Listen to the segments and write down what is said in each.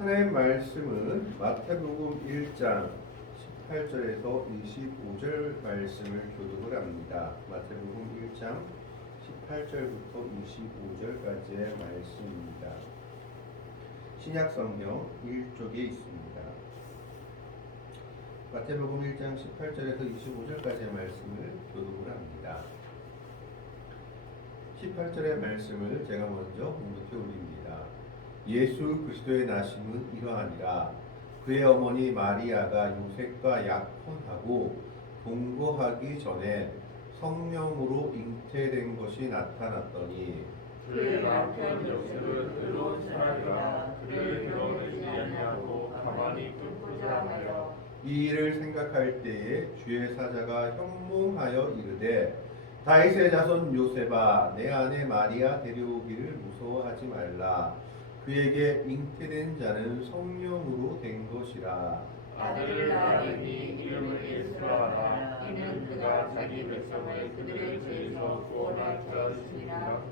하나님 말씀은 마태복음 1장 18절에서 25절 말씀을 교독을 합니다. 마태복음 1장 18절부터 25절까지의 말씀입니다. 신약성경 1쪽에 있습니다. 마태복음 1장 18절에서 25절까지의 말씀을 교독을 합니다. 18절의 말씀을 제가 먼저 공독해 올립니다. 예수 그리스도의 나심은 이러하니라. 그의 어머니 마리아가 요셉과 약혼하고 동거하기 전에 성령으로 잉태된 것이 나타났더니 그의 남편 요셉은 의로운 사람이라 그를 결혼하지 아니하고 가만히 끊고자 하여 이 일을 생각할 때에 주의 사자가 현몽하여 이르되 다윗의 자손 요셉아 내 아내 마리아 데려오기를 무서워하지 말라. 그에게 잉태된 자는 성령으로 된 것이라. 아들을 낳으니 이름을 예수라 하라. 이는 그가 자기 백성을 그들의 죄에서 구원할 것이니라.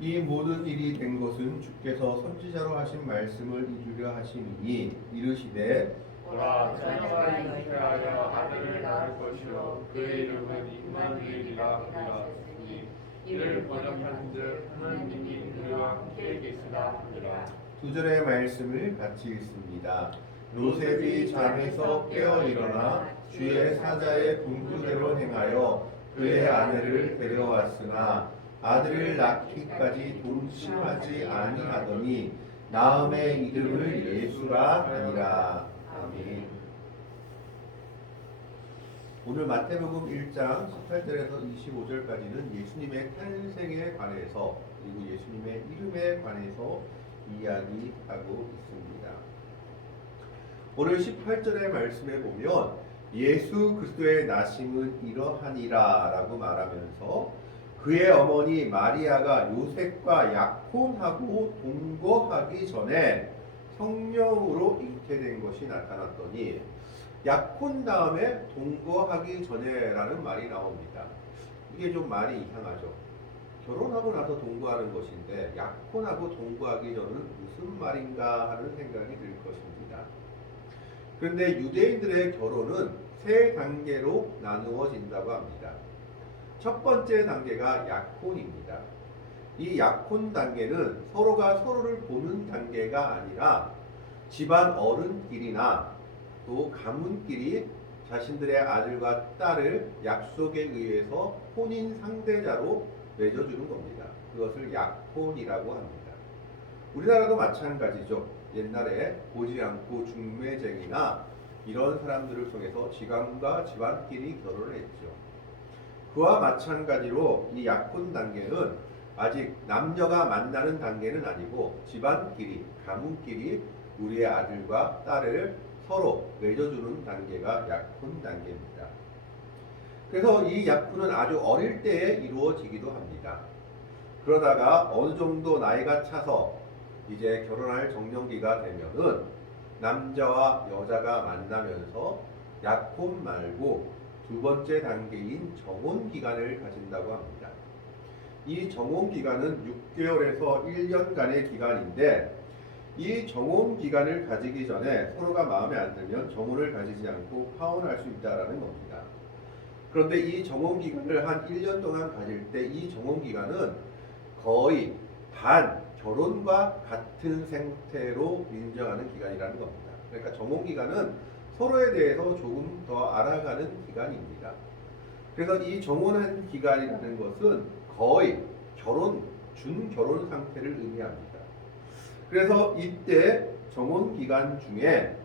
이 모든 일이 된 것은 주께서 선지자로 하신 말씀을 이루려 하심이니 이르시되 보라 처녀가 잉태하여 아들을 낳을 것이요 그의 이름은 임마누엘이라 하셨으니 이를 번역한즉 하나님이 그와 함께 계시다 하니라. 두 절의 말씀을 같이 읽습니다. 요셉이 잠에서 깨어 일어나 주의 사자의 분부대로 행하여 그의 아내를 데려왔으나 아들을 낳기까지 동침하지 아니하더니 나음의 이름을 예수라 하니라. 아멘. 오늘 마태복음 1장 18절에서 25절까지는 예수님의 탄생에 관해서 그리고 예수님의 이름에 관해서 이야기하고 있습니다. 오늘 18절의 말씀에 보면 예수 그리스도의 나심은 이러하니라 라고 말하면서 그의 어머니 마리아가 요셉과 약혼하고 동거하기 전에 성령으로 잉태된 것이 나타났더니 약혼 다음에 동거하기 전에라는 말이 나옵니다. 이게 좀 말이 이상하죠. 결혼하고 나서 동거하는 것인데 약혼하고 동거하기 전은 무슨 말인가 하는 생각이 들 것입니다. 그런데 유대인들의 결혼은 세 단계로 나누어진다고 합니다. 첫 번째 단계가 약혼입니다. 이 약혼 단계는 서로가 서로를 보는 단계가 아니라 집안 어른끼리나 또 가문끼리 자신들의 아들과 딸을 약속에 의해서 혼인 상대자로 맺어주는 겁니다. 그것을 약혼이라고 합니다. 우리나라도 마찬가지죠. 옛날에 보지 않고 중매쟁이나 이런 사람들을 통해서 지간과 집안끼리 결혼을 했죠. 그와 마찬가지로 이 약혼 단계는 아직 남녀가 만나는 단계는 아니고 집안끼리, 가문끼리 우리의 아들과 딸을 서로 맺어주는 단계가 약혼 단계입니다. 그래서 이 약혼은 아주 어릴 때에 이루어지기도 합니다. 그러다가 어느 정도 나이가 차서 이제 결혼할 정년기가 되면은 남자와 여자가 만나면서 약혼 말고 두 번째 단계인 정혼 기간을 가진다고 합니다. 이 정혼 기간은 6개월에서 1년간의 기간인데 이 정혼 기간을 가지기 전에 서로가 마음에 안 들면 정혼을 가지지 않고 파혼할 수 있다라는 겁니다. 그런데 이 정혼 기간을 한 1년 동안 가질 때 이 정혼 기간은 거의 반 결혼과 같은 생태로 인정하는 기간이라는 겁니다. 그러니까 정혼 기간은 서로에 대해서 조금 더 알아가는 기간입니다. 그래서 이 정혼한 기간이라는 것은 거의 준결혼 상태를 의미합니다. 그래서 이때 정혼 기간 중에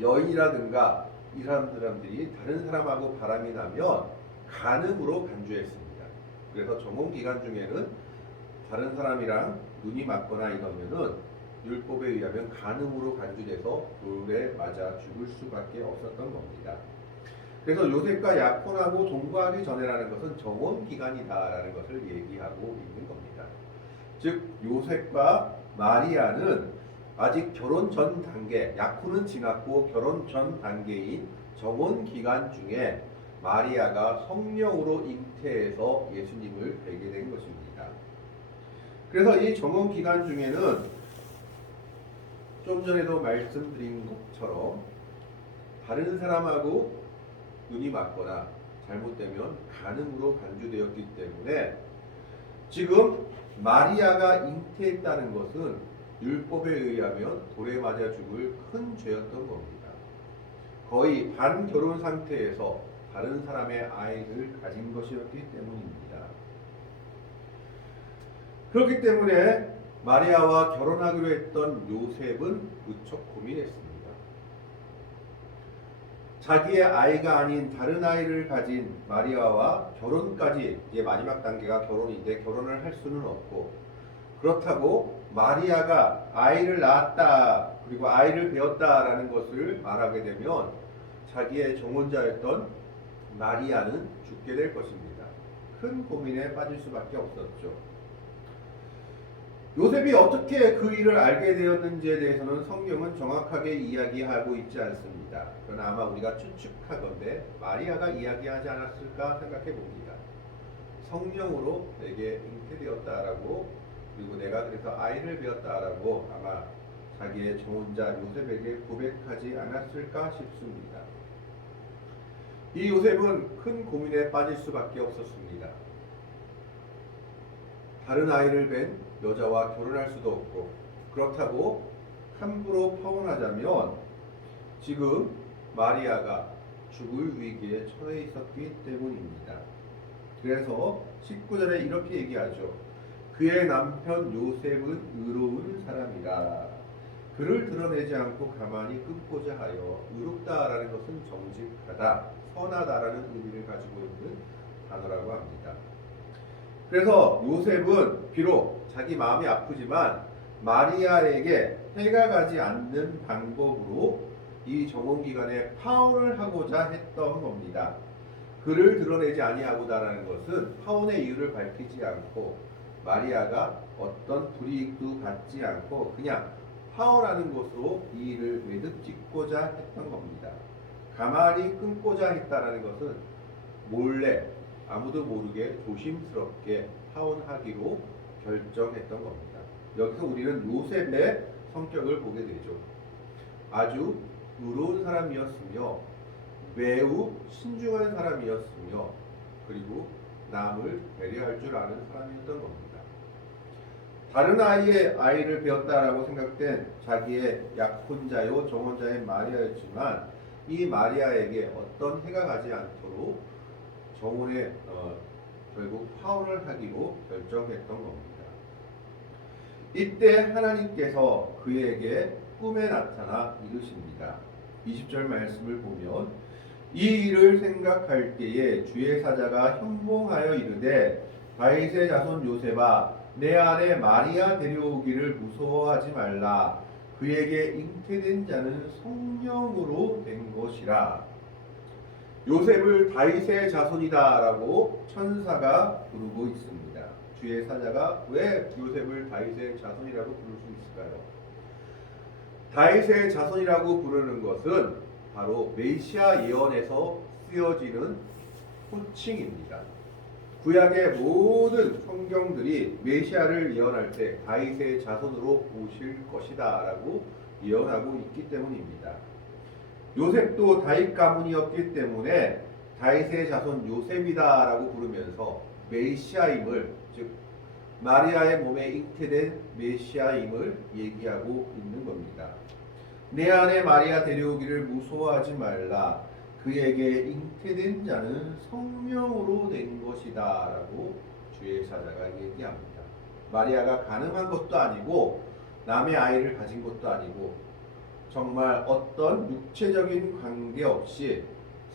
여인이라든가 이 사람들이 다른 사람하고 바람이 나면 간음으로 간주했습니다. 그래서 정혼 기간 중에는 다른 사람이랑 눈이 맞거나 이러면은 율법에 의하면 간음으로 간주돼서 돌에 맞아 죽을 수밖에 없었던 겁니다. 그래서 요셉과 약혼하고 동거하기 전에라는 것은 정혼 기간이다라는 것을 얘기하고 있는 겁니다. 즉 요셉과 마리아는 아직 결혼 전 단계, 약혼은 지났고 결혼 전 단계인 정혼 기간 중에 마리아가 성령으로 잉태해서 예수님을 뵈게 된 것입니다. 그래서 이 정혼 기간 중에는 좀 전에도 말씀드린 것처럼 다른 사람하고 눈이 맞거나 잘못되면 간음으로 간주되었기 때문에 지금 마리아가 잉태했다는 것은 율법에 의하면 돌에 맞아 죽을 큰 죄였던 겁니다. 거의 반결혼 상태에서 다른 사람의 아이를 가진 것이었기 때문입니다. 그렇기 때문에 마리아와 결혼하기로 했던 요셉은 무척 고민했습니다. 자기의 아이가 아닌 다른 아이를 가진 마리아와 결혼까지, 이제 마지막 단계가 결혼인데 결혼을 할 수는 없고, 그렇다고 마리아가 아이를 낳았다 그리고 아이를 배웠다라는 것을 말하게 되면 자기의 정혼자였던 마리아는 죽게 될 것입니다. 큰 고민에 빠질 수밖에 없었죠. 요셉이 어떻게 그 일을 알게 되었는지에 대해서는 성경은 정확하게 이야기하고 있지 않습니다. 그러나 아마 우리가 추측하건대 마리아가 이야기하지 않았을까 생각해 봅니다. 성령으로 내게 잉태되었다라고, 그리고 내가 그래서 아이를 배웠다라고 아마 자기의 정혼자 요셉에게 고백하지 않았을까 싶습니다. 이 요셉은 큰 고민에 빠질 수밖에 없었습니다. 다른 아이를 뵌 여자와 결혼할 수도 없고, 그렇다고 함부로 파혼하자면 지금 마리아가 죽을 위기에 처해 있었기 때문입니다. 그래서 19절에 이렇게 얘기하죠. 그의 남편 요셉은 의로운 사람이라. 그를 드러내지 않고 가만히 끊고자 하여. 의롭다라는 것은 정직하다, 선하다라는 의미를 가지고 있는 단어라고 합니다. 그래서 요셉은 비록 자기 마음이 아프지만 마리아에게 해가 가지 않는 방법으로 이 정혼기간에 파혼을 하고자 했던 겁니다. 그를 드러내지 아니하고다라는 것은 파혼의 이유를 밝히지 않고 마리아가 어떤 불이익도 받지 않고 그냥 파혼하는 것으로 이 일을 매듭 짓고자 했던 겁니다. 가만히 끊고자 했다라는 것은 몰래 아무도 모르게 조심스럽게 파혼하기로 결정했던 겁니다. 여기서 우리는 요셉의 성격을 보게 되죠. 아주 의로운 사람이었으며 매우 신중한 사람이었으며 그리고 남을 배려할 줄 아는 사람이었던 겁니다. 다른 아이의 아이를 배웠다라고 생각된 자기의 약혼자요 정혼자인 마리아였지만 이 마리아에게 어떤 해가 가지 않도록 정혼에 결국 파혼을 하기로 결정했던 겁니다. 이때 하나님께서 그에게 꿈에 나타나 이르십니다. 20절 말씀을 보면 이 일을 생각할 때에 주의 사자가 현몽하여 이르되 다윗의 자손 요셉아 내 아내 마리아 데려오기를 무서워하지 말라. 그에게 잉태된 자는 성령으로 된 것이라. 요셉을 다윗의 자손이다라고 천사가 부르고 있습니다. 주의 사자가 왜 요셉을 다윗의 자손이라고 부를 수 있을까요? 다윗의 자손이라고 부르는 것은 바로 메시아 예언에서 쓰여지는 호칭입니다. 구약의 모든 성경들이 메시아를 예언할 때 다윗의 자손으로 오실 것이다 라고 예언하고 있기 때문입니다. 요셉도 다윗 가문이었기 때문에 다윗의 자손 요셉이다 라고 부르면서 메시아임을, 즉 마리아의 몸에 잉태된 메시아임을 얘기하고 있는 겁니다. 내 아내 마리아 데려오기를 무서워하지 말라. 그에게 잉태된 자는 성령으로 된 것이다 라고 주의 사자가 얘기합니다. 마리아가 가늠한 것도 아니고 남의 아이를 가진 것도 아니고 정말 어떤 육체적인 관계 없이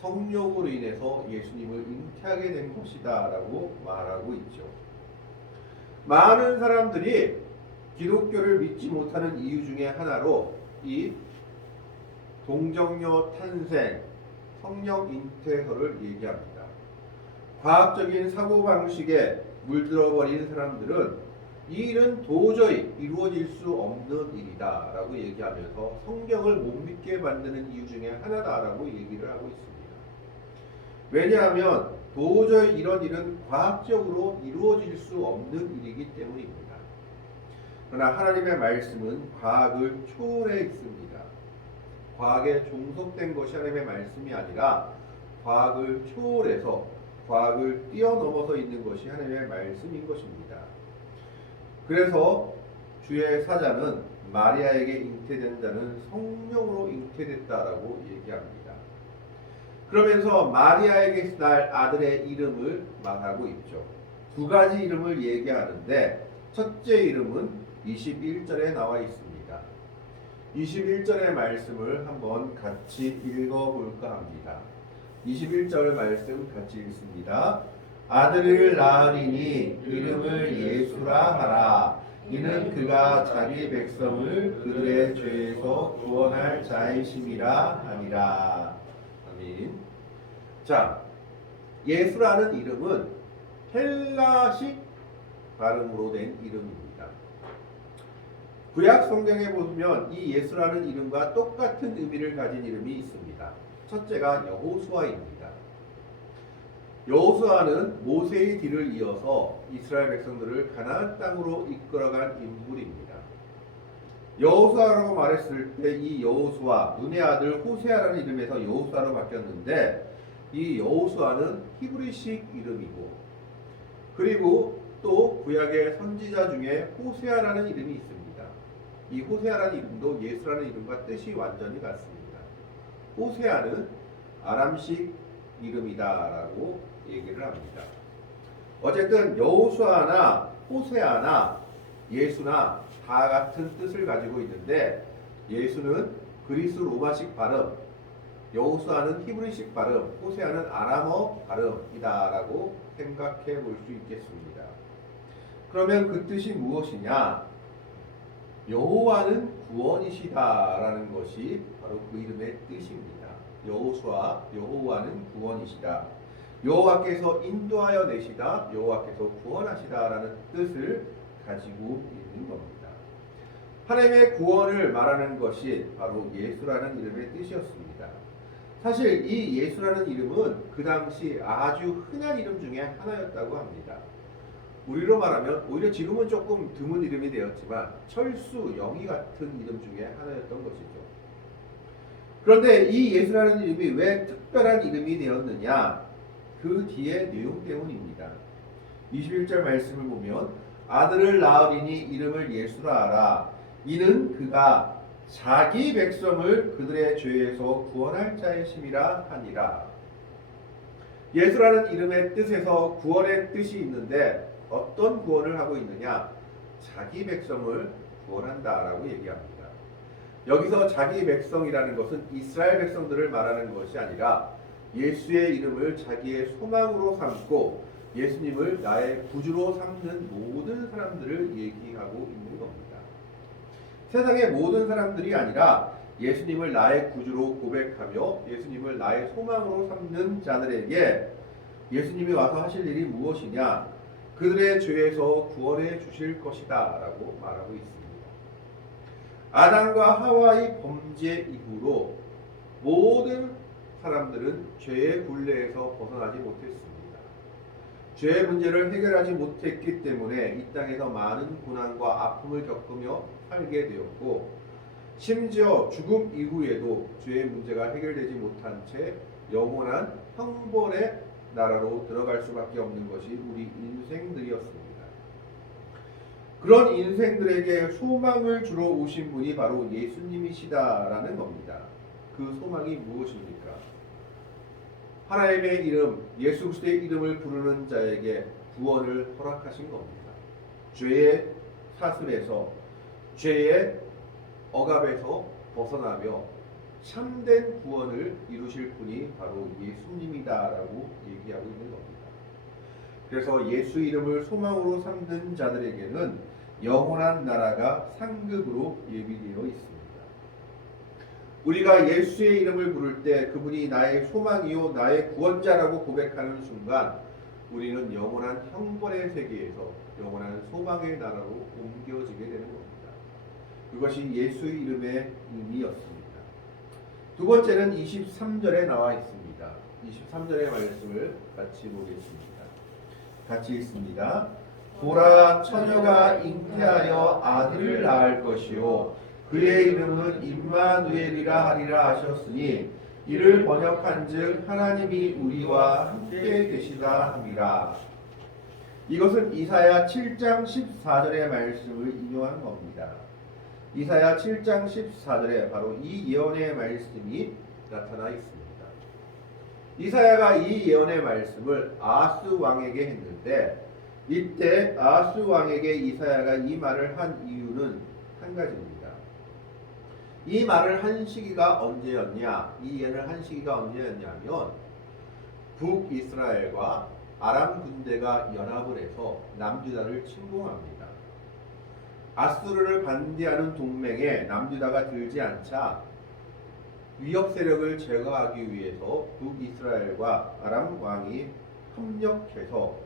성령으로 인해서 예수님을 잉태하게 된 것이다 라고 말하고 있죠. 많은 사람들이 기독교를 믿지 못하는 이유 중에 하나로 이 동정녀 탄생, 성령 잉태설을 얘기합니다. 과학적인 사고방식에 물들어버린 사람들은 이 일은 도저히 이루어질 수 없는 일이다 라고 얘기하면서 성경을 못 믿게 만드는 이유 중에 하나다라고 얘기를 하고 있습니다. 왜냐하면 도저히 이런 일은 과학적으로 이루어질 수 없는 일이기 때문입니다. 그러나 하나님의 말씀은 과학을 초월해 있습니다. 과학에 종속된 것이 하나님의 말씀이 아니라 과학을 초월해서 과학을 뛰어넘어서 있는 것이 하나님의 말씀인 것입니다. 그래서 주의 사자는 마리아에게 잉태된 자는 성령으로 잉태됐다라고 얘기합니다. 그러면서 마리아에게 날 아들의 이름을 말하고 있죠. 두 가지 이름을 얘기하는데 첫째 이름은 21절에 나와 있습니다. 21절의 말씀을 한번 같이 읽어볼까 합니다. 21절 말씀 같이 읽습니다. 아들을 낳으리니 이름을 예수라 하라. 이는 그가 자기 백성을 그들의 죄에서 구원할 자이심이라 하니라. 아멘. 자, 예수라는 이름은 헬라식 발음으로 된 이름입니다. 구약 성경에 보면 이 예수라는 이름과 똑같은 의미를 가진 이름이 있습니다. 첫째가 여호수아입니다. 여호수아는 모세의 뒤를 이어서 이스라엘 백성들을 가나안 땅으로 이끌어간 인물입니다. 여호수아라고 말했을 때 이 여호수아, 눈의 아들 호세아라는 이름에서 여호수아로 바뀌었는데 이 여호수아는 히브리식 이름이고 그리고 또 구약의 선지자 중에 호세아라는 이름이 있습니다. 이 호세아라는 이름도 예수라는 이름과 뜻이 완전히 같습니다. 호세아는 아람식 이름이다라고 얘기를 합니다. 어쨌든 여호수아나 호세아나 예수나 다 같은 뜻을 가지고 있는데 예수는 그리스 로마식 발음, 여호수아는 히브리식 발음, 호세아는 아람어 발음이다라고 생각해 볼 수 있겠습니다. 그러면 그 뜻이 무엇이냐? 여호와는 구원이시다라는 것이 바로 그 이름의 뜻입니다. 여호수아, 여호와는 구원이시다. 여호와께서 인도하여 내시다, 여호와께서 구원하시다라는 뜻을 가지고 있는 겁니다. 하나님의 구원을 말하는 것이 바로 예수라는 이름의 뜻이었습니다. 사실 이 예수라는 이름은 그 당시 아주 흔한 이름 중에 하나였다고 합니다. 우리로 말하면 오히려 지금은 조금 드문 이름이 되었지만 철수, 영희 같은 이름 중에 하나였던 것이죠. 그런데 이 예수라는 이름이 왜 특별한 이름이 되었느냐? 그 뒤에 내용 때문입니다. 21절 말씀을 보면 아들을 낳으리니 이름을 예수라 하라. 이는 그가 자기 백성을 그들의 죄에서 구원할 자이심이라 하니라. 예수라는 이름의 뜻에서 구원의 뜻이 있는데 어떤 구원을 하고 있느냐? 자기 백성을 구원한다라고 얘기합니다. 여기서 자기 백성이라는 것은 이스라엘 백성들을 말하는 것이 아니라 예수의 이름을 자기의 소망으로 삼고 예수님을 나의 구주로 삼는 모든 사람들을 얘기하고 있는 겁니다. 세상의 모든 사람들이 아니라 예수님을 나의 구주로 고백하며 예수님을 나의 소망으로 삼는 자들에게 예수님이 와서 하실 일이 무엇이냐? 그들의 죄에서 구원해 주실 것이다 라고 말하고 있습니다. 아담과 하와의 범죄 이후로 모든 사람들은 죄의 굴레에서 벗어나지 못했습니다. 죄의 문제를 해결하지 못했기 때문에 이 땅에서 많은 고난과 아픔을 겪으며 살게 되었고 심지어 죽음 이후에도 죄의 문제가 해결되지 못한 채 영원한 형벌의 나라로 들어갈 수밖에 없는 것이 우리 인생들이었습니다. 그런 인생들에게 소망을 주러 오신 분이 바로 예수님이시다라는 겁니다. 그 소망이 무엇입니까? 하나님의 이름, 예수 그리스도의 이름을 부르는 자에게 구원을 허락하신 겁니다. 죄의 사슬에서, 죄의 억압에서 벗어나며 참된 구원을 이루실 분이 바로 예수님이다라고 얘기하고 있는 겁니다. 그래서 예수 이름을 소망으로 삼는 자들에게는 영원한 나라가 상급으로 예비되어 있습니다. 우리가 예수의 이름을 부를 때 그분이 나의 소망이요 나의 구원자라고 고백하는 순간 우리는 영원한 형벌의 세계에서 영원한 소망의 나라로 옮겨지게 되는 겁니다. 그것이 예수의 이름의 의미였습니다. 두 번째는 23절에 나와 있습니다. 23절의 말씀을 같이 보겠습니다. 같이 읽습니다. 보라 처녀가 잉태하여 아들을 낳을 것이요 그의 이름은 임마누엘이라 하리라 하셨으니 이를 번역한즉 하나님이 우리와 함께 계시다 함이라. 이것은 이사야 7장 14절의 말씀을 인용한 겁니다. 이사야 7장 14절에 바로 이 예언의 말씀이 나타나 있습니다. 이사야가 이 예언의 말씀을 아하스 왕에게 했는데 이때 아하스 왕에게 이사야가 이 말을 한 이유는 한 가지입니다. 이 말을 한 시기가 언제였냐? 이 예언을 한 시기가 언제였냐면 북이스라엘과 아람 군대가 연합을 해서 남유다를 침공합니다. 아수르를 반대하는 동맹에 남유다가 들지 않자 위협 세력을 제거하기 위해서 북이스라엘과 아람 왕이 협력해서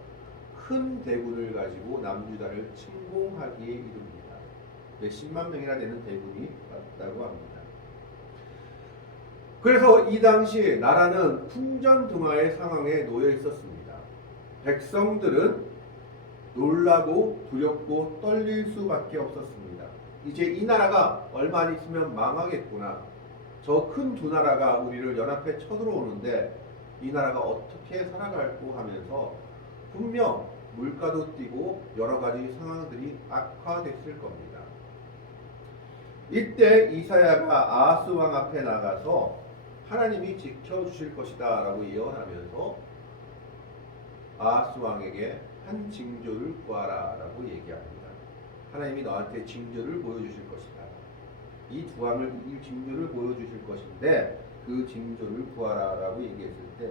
큰 대군을 가지고 남유다를 침공하기에 이릅니다. 몇십만 명이나 되는 대군이 왔다고 합니다. 그래서 이 당시 나라는 풍전등화의 상황에 놓여 있었습니다. 백성들은 놀라고 두렵고 떨릴 수밖에 없었습니다. 이제 이 나라가 얼마 안 있으면 망하겠구나. 저 큰 두 나라가 우리를 연합해 쳐들어오는데 이 나라가 어떻게 살아갈고 하면서 분명 물가도 뛰고 여러 가지 상황들이 악화됐을 겁니다. 이때 이사야가 아하스 왕 앞에 나가서 하나님이 지켜주실 것이다 라고 예언하면서 아하스 왕에게 한 징조를 구하라 라고 얘기합니다. 하나님이 너한테 징조를 보여주실 것이다. 이 두 왕을 이 징조를 보여주실 것인데 그 징조를 구하라 라고 얘기했을 때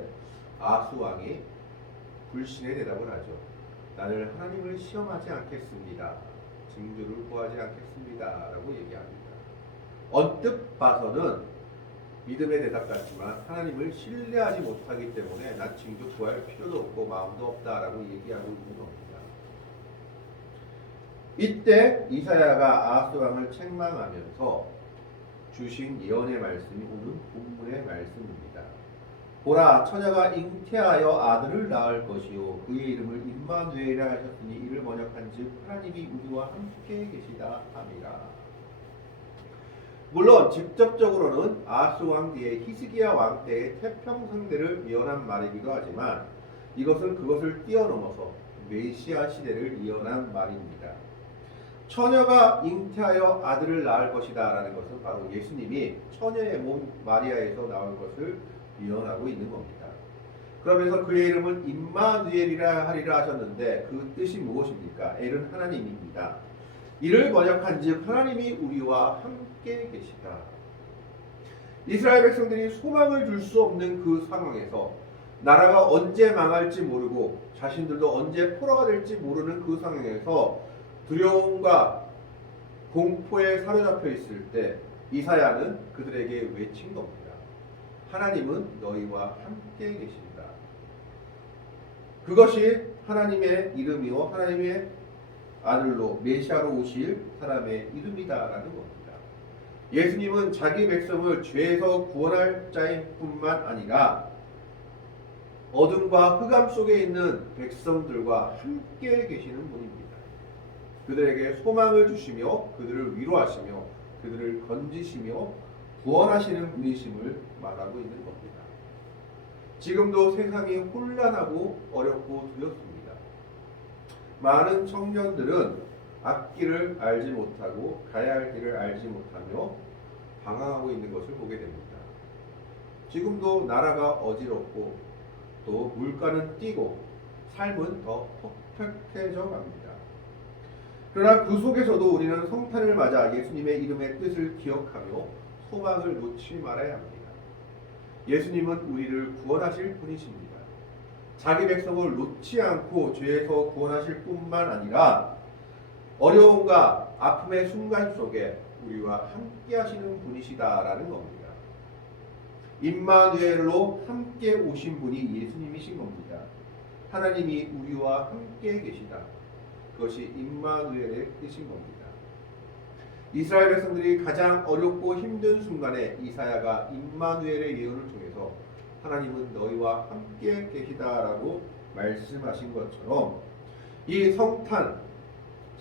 아하스 왕이 불신의 대답을 하죠. 나는 하나님을 시험하지 않겠습니다. 징조를 구하지 않겠습니다 라고 얘기합니다. 언뜻 봐서는 믿음의 대답 같지만 하나님을 신뢰하지 못하기 때문에 난 징조 구할 필요도 없고 마음도 없다라고 얘기하고 있는 겁니다. 이때 이사야가 아하스 왕을 책망하면서 주신 예언의 말씀이 오늘 본문의 말씀입니다. 보라 처녀가 잉태하여 아들을 낳을 것이요 그의 이름을 임마누엘이라 하셨으니 이를 번역한즉 하나님이 우리와 함께 계시다 함이라. 물론 직접적으로는 아하스 왕 뒤에 히스기야 왕 때의 태평성대를 예언한 말이기도 하지만 이것은 그것을 뛰어넘어서 메시아 시대를 예언한 말입니다. 처녀가 잉태하여 아들을 낳을 것이다 라는 것은 바로 예수님이 처녀의 몸 마리아에서 나올 것을 예언하고 있는 겁니다. 그러면서 그의 이름은 임마누엘이라 하리라 하셨는데 그 뜻이 무엇입니까? 엘은 하나님입니다. 이를 번역한즉 하나님이 우리와 함께 계시다. 이스라엘 백성들이 소망을 줄 수 없는 그 상황에서 나라가 언제 망할지 모르고 자신들도 언제 포로가 될지 모르는 그 상황에서 두려움과 공포에 사로잡혀 있을 때 이사야는 그들에게 외친 겁니다. 하나님은 너희와 함께 계신다. 그것이 하나님의 이름이요 하나님의 아들로 메시아로 오실 사람의 이름이다라는 겁니다. 예수님은 자기 백성을 죄에서 구원할 자일 뿐만 아니라 어둠과 흑암 속에 있는 백성들과 함께 계시는 분입니다. 그들에게 소망을 주시며 그들을 위로하시며 그들을 건지시며 구원하시는 분이심을 말하고 있는 겁니다. 지금도 세상이 혼란하고 어렵고 두렵습니다. 많은 청년들은 앞길을 알지 못하고 가야 할 길을 알지 못하며 방황하고 있는 것을 보게 됩니다. 지금도 나라가 어지럽고 또 물가는 뛰고 삶은 더 퍽퍽해져 갑니다. 그러나 그 속에서도 우리는 성탄을 맞아 예수님의 이름의 뜻을 기억하며 소망을 놓지 말아야 합니다. 예수님은 우리를 구원하실 분이십니다. 자기 백성을 놓지 않고 죄에서 구원하실 뿐만 아니라 어려움과 아픔의 순간 속에 우리와 함께 하시는 분이시다라는 겁니다. 임마누엘로 함께 오신 분이 예수님이신 겁니다. 하나님이 우리와 함께 계시다. 그것이 임마누엘의 뜻인 겁니다. 이스라엘 백성들이 가장 어렵고 힘든 순간에 이사야가 임마누엘의 예언을 통해서 하나님은 너희와 함께 계시다라고 말씀하신 것처럼 이 성탄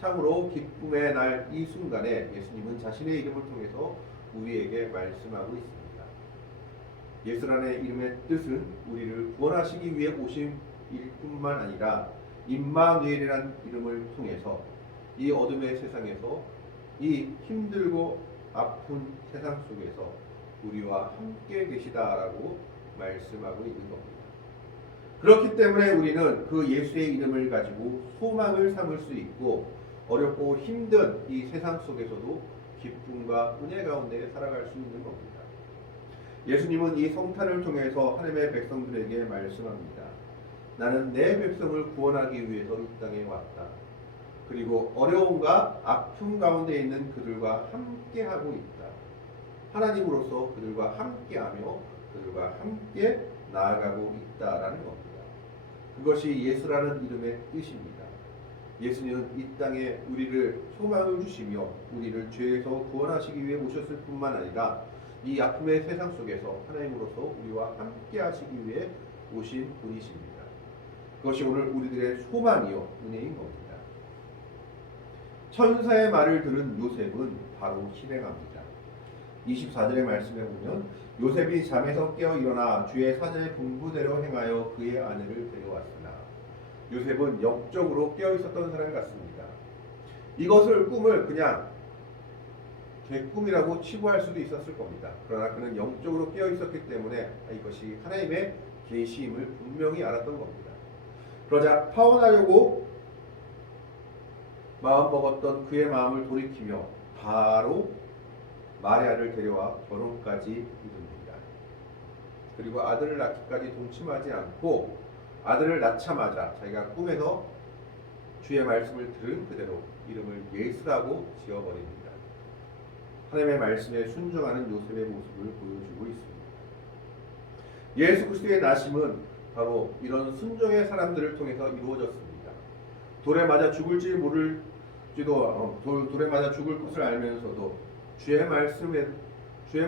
참으로 기쁨의 날 이 순간에 예수님은 자신의 이름을 통해서 우리에게 말씀하고 있습니다. 예수라는 이름의 뜻은 우리를 구원하시기 위해 오신 일 뿐만 아니라 임마누엘이라는 이름을 통해서 이 어둠의 세상에서 이 힘들고 아픈 세상 속에서 우리와 함께 계시다라고 말씀하고 있는 겁니다. 그렇기 때문에 우리는 그 예수의 이름을 가지고 소망을 삼을 수 있고 어렵고 힘든 이 세상 속에서도 기쁨과 은혜 가운데 살아갈 수 있는 겁니다. 예수님은 이 성탄을 통해서 하나님의 백성들에게 말씀합니다. 나는 내 백성을 구원하기 위해서 이 땅에 왔다. 그리고 어려움과 아픔 가운데 있는 그들과 함께하고 있다. 하나님으로서 그들과 함께하며 그들과 함께 나아가고 있다라는 겁니다. 그것이 예수라는 이름의 뜻입니다. 예수님은 이 땅에 우리를 소망을 주시며 우리를 죄에서 구원하시기 위해 오셨을 뿐만 아니라 이 아픔의 세상 속에서 하나님으로서 우리와 함께 하시기 위해 오신 분이십니다. 그것이 오늘 우리들의 소망이요 은혜인 겁니다. 천사의 말을 들은 요셉은 바로 실행합니다. 24절의 말씀에 보면 요셉이 잠에서 깨어 일어나 주의 사자의 분부대로 행하여 그의 아내를 데려왔으나 요셉은 영적으로 깨어 있었던 사람 같습니다. 이것을 꿈을 그냥 개꿈이라고 치부할 수도 있었을 겁니다. 그러나 그는 영적으로 깨어 있었기 때문에 이것이 하나님의 계시임을 분명히 알았던 겁니다. 그러자 파혼하려고 마음먹었던 그의 마음을 돌이키며 바로 마리아를 데려와 결혼까지 이룹니다. 그리고 아들을 낳기까지 동침하지 않고 아들을 낳자마자 자기가 꿈에서 주의 말씀을 들은 그대로 이름을 예수라고 지어버립니다. 하나님의 말씀에 순종하는 요셉의 모습을 보여주고 있습니다. 예수 그리스도의 나심은 바로 이런 순종의 사람들을 통해서 이루어졌습니다. 돌에 맞아 죽을지 모를지도 돌에 맞아 죽을 것을 알면서도 주의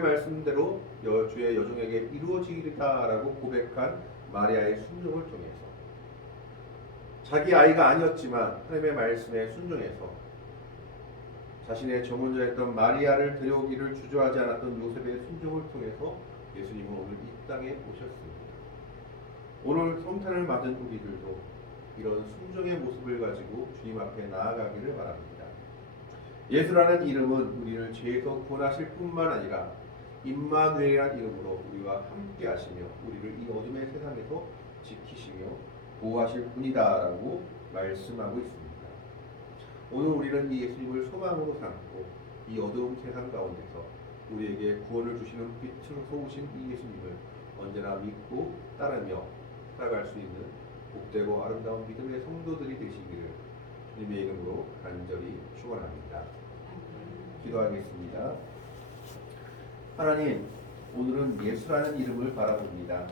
말씀대로 주의 여종에게 이루어지리다라고 고백한 마리아의 순종을 통해서 자기 아이가 아니었지만 하나님의 말씀에 순종해서 자신의 정혼자였던 마리아를 데려오기를 주저하지 않았던 요셉의 순종을 통해서 예수님은 오늘 이 땅에 오셨습니다. 오늘 성탄을 맞은 우리들도 이런 순종의 모습을 가지고 주님 앞에 나아가기를 바랍니다. 예수라는 이름은 우리를 죄에서 구원하실 뿐만 아니라 임마누엘이라는 이름으로 우리와 함께 하시며 우리를 이 어둠의 세상에서 지키시며 보호하실 분이다라고 말씀하고 있습니다. 오늘 우리는 이 예수님을 소망으로 삼고 이 어두운 세상 가운데서 우리에게 구원을 주시는 빛으로 오신 이 예수님을 언제나 믿고 따르며 살아갈 수 있는 복되고 아름다운 믿음의 성도들이 되시기를 주님의 이름으로 간절히 축원합니다. 기도하겠습니다. 하나님, 오늘은 예수라는 이름을 바라봅니다.